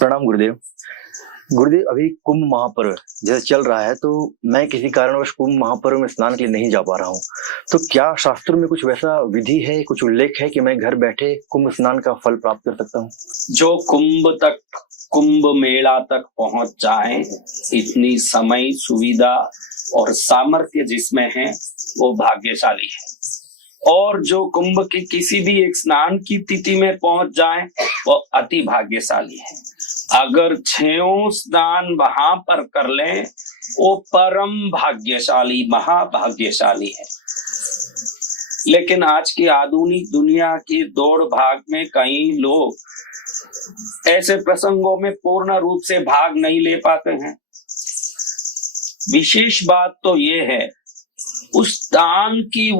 प्रणाम गुरुदेव। गुरुदेव, अभी कुंभ महापर्व जैसे चल रहा है, तो मैं किसी कारणवश कुंभ महापर्व में स्नान के लिए नहीं जा पा रहा हूँ। तो क्या शास्त्रों में कुछ वैसा विधि है, कुछ उल्लेख है कि मैं घर बैठे कुंभ स्नान का फल प्राप्त कर सकता हूँ? जो कुंभ मेला तक पहुंच जाए, इतनी समय, सुविधा और सामर्थ्य जिसमें है वो भाग्यशाली है। और जो कुंभ के किसी भी एक स्नान की तिथि में पहुंच जाए वो अति भाग्यशाली है। अगर 6 स्नान वहां पर कर लें वो परम भाग्यशाली, महाभाग्यशाली है। लेकिन आज की आधुनिक दुनिया की दौड़ भाग में कई लोग ऐसे प्रसंगों में पूर्ण रूप से भाग नहीं ले पाते हैं। विशेष बात तो ये है, उस दान की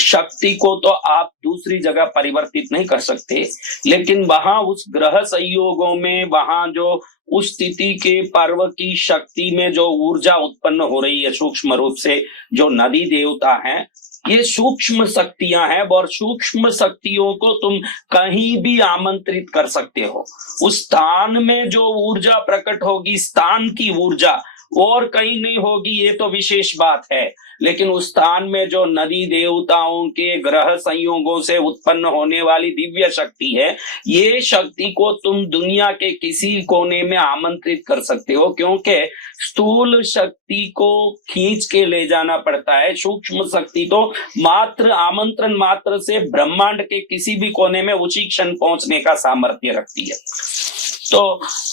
शक्ति को तो आप दूसरी जगह परिवर्तित नहीं कर सकते, लेकिन वहां उस ग्रह संयोगों में, वहां जो उस तिथि के पर्व की शक्ति में जो ऊर्जा उत्पन्न हो रही है सूक्ष्म रूप से, जो नदी देवता हैं, ये सूक्ष्म शक्तियां हैं और सूक्ष्म शक्तियों को तुम कहीं भी आमंत्रित कर सकते हो। उस स्थान में जो ऊर्जा प्रकट होगी, स्थान की ऊर्जा, और कहीं नहीं होगी, ये तो विशेष बात है। लेकिन उस स्थान में जो नदी देवताओं के ग्रह संयोगों से उत्पन्न होने वाली दिव्य शक्ति है, ये शक्ति को तुम दुनिया के किसी कोने में आमंत्रित कर सकते हो, क्योंकि स्थूल शक्ति को खींच के ले जाना पड़ता है। सूक्ष्म शक्ति तो मात्र आमंत्रण मात्र से ब्रह्मांड के किसी भी कोने में उसी क्षण पहुंचने का सामर्थ्य रखती है। तो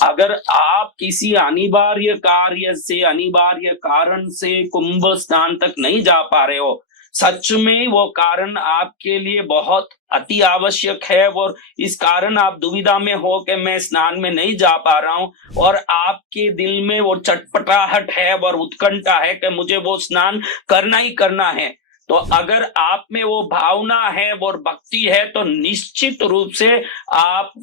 अगर आप किसी अनिवार्य कार्य से, अनिवार्य कारण से कुंभ स्नान तक नहीं जा पा रहे हो, सच में वो कारण आपके लिए बहुत अति आवश्यक है, और इस कारण आप दुविधा में हो कि मैं स्नान में नहीं जा पा रहा हूं, और आपके दिल में वो चटपटाहट है और उत्कंठा है कि मुझे वो स्नान करना ही करना है, तो अगर आप में वो भावना है और भक्ति है, तो निश्चित रूप से आप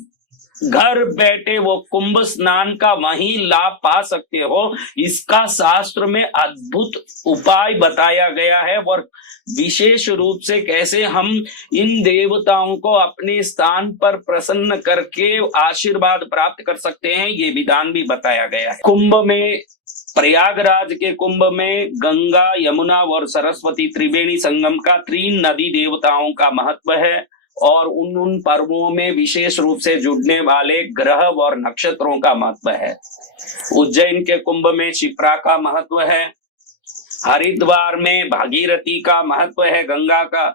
घर बैठे वो कुंभ स्नान का वहीं लाभ पा सकते हो। इसका शास्त्र में अद्भुत उपाय बताया गया है, और विशेष रूप से कैसे हम इन देवताओं को अपने स्थान पर प्रसन्न करके आशीर्वाद प्राप्त कर सकते हैं, ये विधान भी बताया गया है। कुंभ में, प्रयागराज के कुंभ में गंगा, यमुना और सरस्वती त्रिवेणी संगम का, 3 नदी देवताओं का महत्व है, और उन पर्वों में विशेष रूप से जुड़ने वाले ग्रह और नक्षत्रों का महत्व है। उज्जैन के कुंभ में शिप्रा का महत्व है, हरिद्वार में भागीरथी का महत्व है, गंगा का,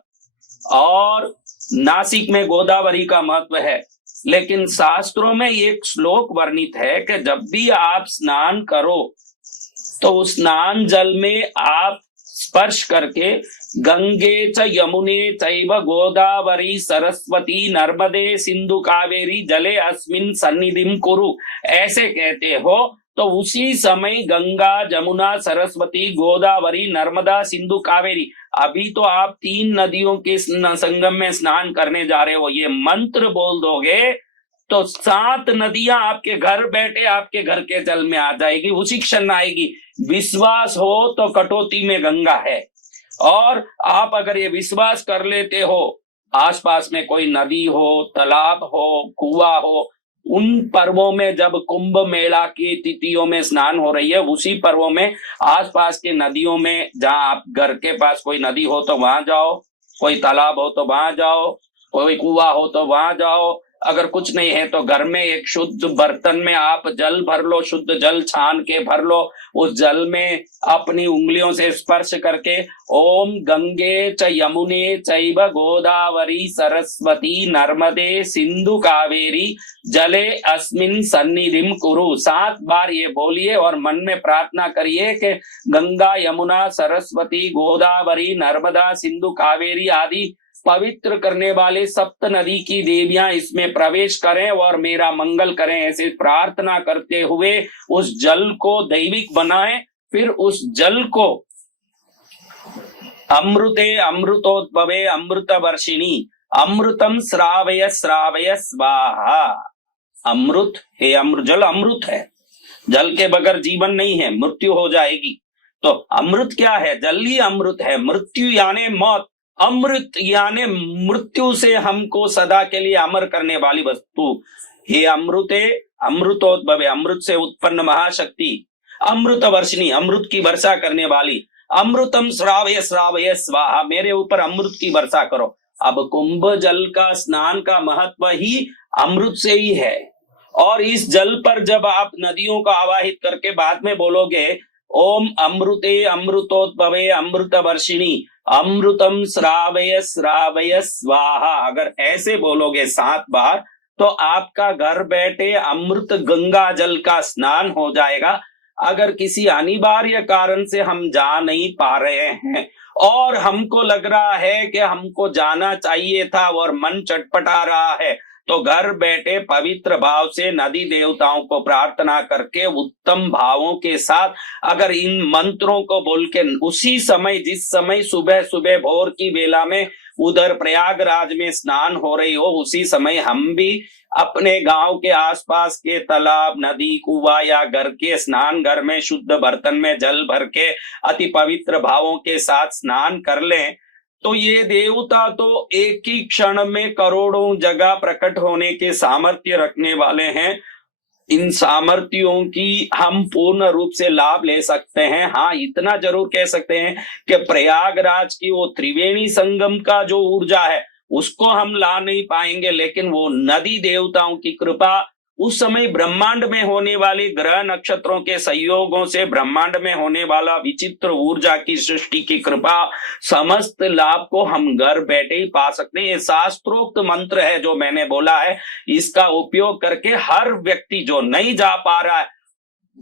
और नासिक में गोदावरी का महत्व है। लेकिन शास्त्रों में एक श्लोक वर्णित है कि जब भी आप स्नान करो तो उस स्नान जल में आप स्पर्श करके गंगे च यमुने चैव गोदावरी सरस्वती नर्मदे सिंधु कावेरी जले अस्मिन् सन्निधिं कुरु, ऐसे कहते हो, तो उसी समय गंगा, जमुना, सरस्वती, गोदावरी, नर्मदा, सिंधु, कावेरी, अभी तो आप 3 नदियों के संगम में स्नान करने जा रहे हो, ये मंत्र बोल दोगे तो 7 नदियां आपके घर बैठे आपके घर के जल में आ जाएगी, उसी क्षण आएगी। विश्वास हो तो कटौती में गंगा है, और आप अगर ये विश्वास कर लेते हो, आसपास में कोई नदी हो, तालाब हो, कुआं हो, उन पर्वों में जब कुंभ मेला की तिथियों में स्नान हो रही है, उसी पर्वों में आसपास के नदियों में, जहां आप घर के पास कोई नदी हो तो वहां जाओ, कोई तालाब हो तो वहां जाओ, कोई कुआं हो तो वहां जाओ, अगर कुछ नहीं है तो घर में एक शुद्ध बर्तन में आप जल भर लो, शुद्ध जल छान के भर लो, उस जल में अपनी उंगलियों से स्पर्श करके ओम गंगे च यमुने चैव गोदावरी सरस्वती नर्मदे सिंधु कावेरी जले अस्मिन् सन्निधिं कुरु, 7 बार ये बोलिए और मन में प्रार्थना करिए कि गंगा, यमुना, सरस्वती, गोदावरी, नर्मदा, सिंधु, कावेरी आदि पवित्र करने वाले 7 नदी की देवियां इसमें प्रवेश करें और मेरा मंगल करें। ऐसे प्रार्थना करते हुए उस जल को दैविक बनाएं, फिर उस जल को अमृते अमृतोद्भवे अमृत वर्षिणी अमृतम श्रावय श्रावय स्वाहा। अमृत है, अमृत जल अमृत है, जल के बगैर जीवन नहीं है, मृत्यु हो जाएगी। तो अमृत क्या है? जल ही अमृत है। मृत्यु यानी मौत, अमृत यानी मृत्यु से हमको सदा के लिए अमर करने वाली वस्तु। हे अमृते अमृतोद्भवे, अमृत से उत्पन्न महाशक्ति, अमृत वर्षिणी, अमृत की वर्षा करने वाली, अमृतम श्रावय श्रावय स्वाहा, मेरे ऊपर अमृत की वर्षा करो। अब कुंभ जल का स्नान का महत्व ही अमृत से ही है। और इस जल पर जब आप नदियों को आवाहित करके बाद में बोलोगे ओम अमृते अमृतोद्भवे अमृत वर्षिणी अमृतम श्रावय श्रावय स्वाहा, अगर ऐसे बोलोगे 7 बार तो आपका घर बैठे अमृत गंगा जल का स्नान हो जाएगा। अगर किसी अनिवार्य कारण से हम जा नहीं पा रहे हैं और हमको लग रहा है कि हमको जाना चाहिए था और मन चटपटा रहा है, तो घर बैठे पवित्र भाव से नदी देवताओं को प्रार्थना करके उत्तम भावों के साथ अगर इन मंत्रों को बोल के उसी समय, जिस समय सुबह सुबह भोर की बेला में उधर प्रयागराज में स्नान हो रही हो, उसी समय हम भी अपने गांव के आसपास के तालाब, नदी, कुआं या घर के स्नान घर में शुद्ध बर्तन में जल भर के अति पवित्र भावों के साथ स्नान कर लें, तो ये देवता तो एक ही क्षण में करोड़ों जगह प्रकट होने के सामर्थ्य रखने वाले हैं। इन सामर्थ्यों की हम पूर्ण रूप से लाभ ले सकते हैं। हाँ, इतना जरूर कह सकते हैं कि प्रयागराज की वो त्रिवेणी संगम का जो ऊर्जा है उसको हम ला नहीं पाएंगे, लेकिन वो नदी देवताओं की कृपा, उस समय ब्रह्मांड में होने वाले ग्रह नक्षत्रों के संयोगों से ब्रह्मांड में होने वाला विचित्र ऊर्जा की सृष्टि की कृपा, समस्त लाभ को हम घर बैठे ही पा सकते हैं। ये शास्त्रोक्त मंत्र है जो मैंने बोला है, इसका उपयोग करके हर व्यक्ति जो नहीं जा पा रहा है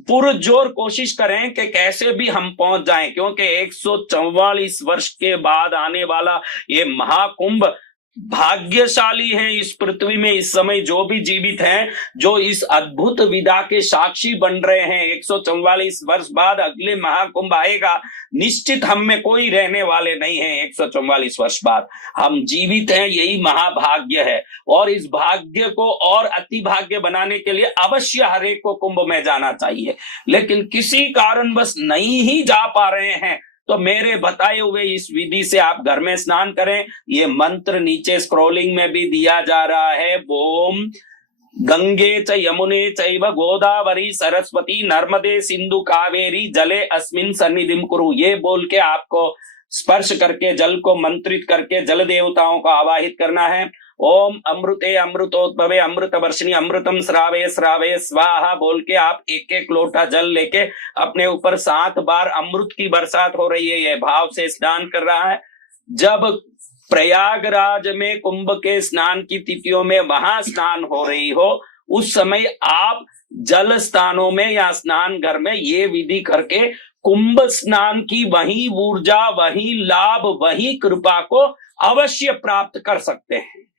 पुरजोर कोशिश करें कि कैसे भी हम पहुंच जाएं, क्योंकि 144 वर्ष के बाद आने वाला ये महाकुंभ भाग्यशाली हैं इस पृथ्वी में इस समय जो भी जीवित हैं, जो इस अद्भुत विदा के साक्षी बन रहे हैं। 144 वर्ष बाद अगले महाकुंभ आएगा, निश्चित हम में कोई रहने वाले नहीं है। 144 वर्ष बाद हम जीवित हैं, यही महाभाग्य है। और इस भाग्य को और अति भाग्य बनाने के लिए अवश्य हर एक को कुंभ में जाना चाहिए, लेकिन किसी कारणवश नहीं ही जा पा रहे हैं तो मेरे बताए हुए इस विधि से आप घर में स्नान करें। ये मंत्र नीचे स्क्रॉलिंग में भी दिया जा रहा है। ओम गंगे च यमुने चैव गोदावरी सरस्वती नर्मदे सिंधु कावेरी जले अस्मिन सन्निधिम कुरु, ये बोल के आपको स्पर्श करके जल को मंत्रित करके जल देवताओं को आवाहित करना है। ओम अमृते अमृतोद्भवे अमृत वर्षिणी अमृतम श्रावय श्रावय स्वाहा बोल के आप एक एक लोटा जल लेके अपने ऊपर 7 बार अमृत की बरसात हो रही है, ये भाव से स्नान कर रहा है। जब प्रयागराज में कुंभ के स्नान की तिथियों में वहां स्नान हो रही हो, उस समय आप जल स्थानों में या स्नान घर में ये विधि करके कुंभ स्नान की वही ऊर्जा, वही लाभ, वही कृपा को अवश्य प्राप्त कर सकते हैं।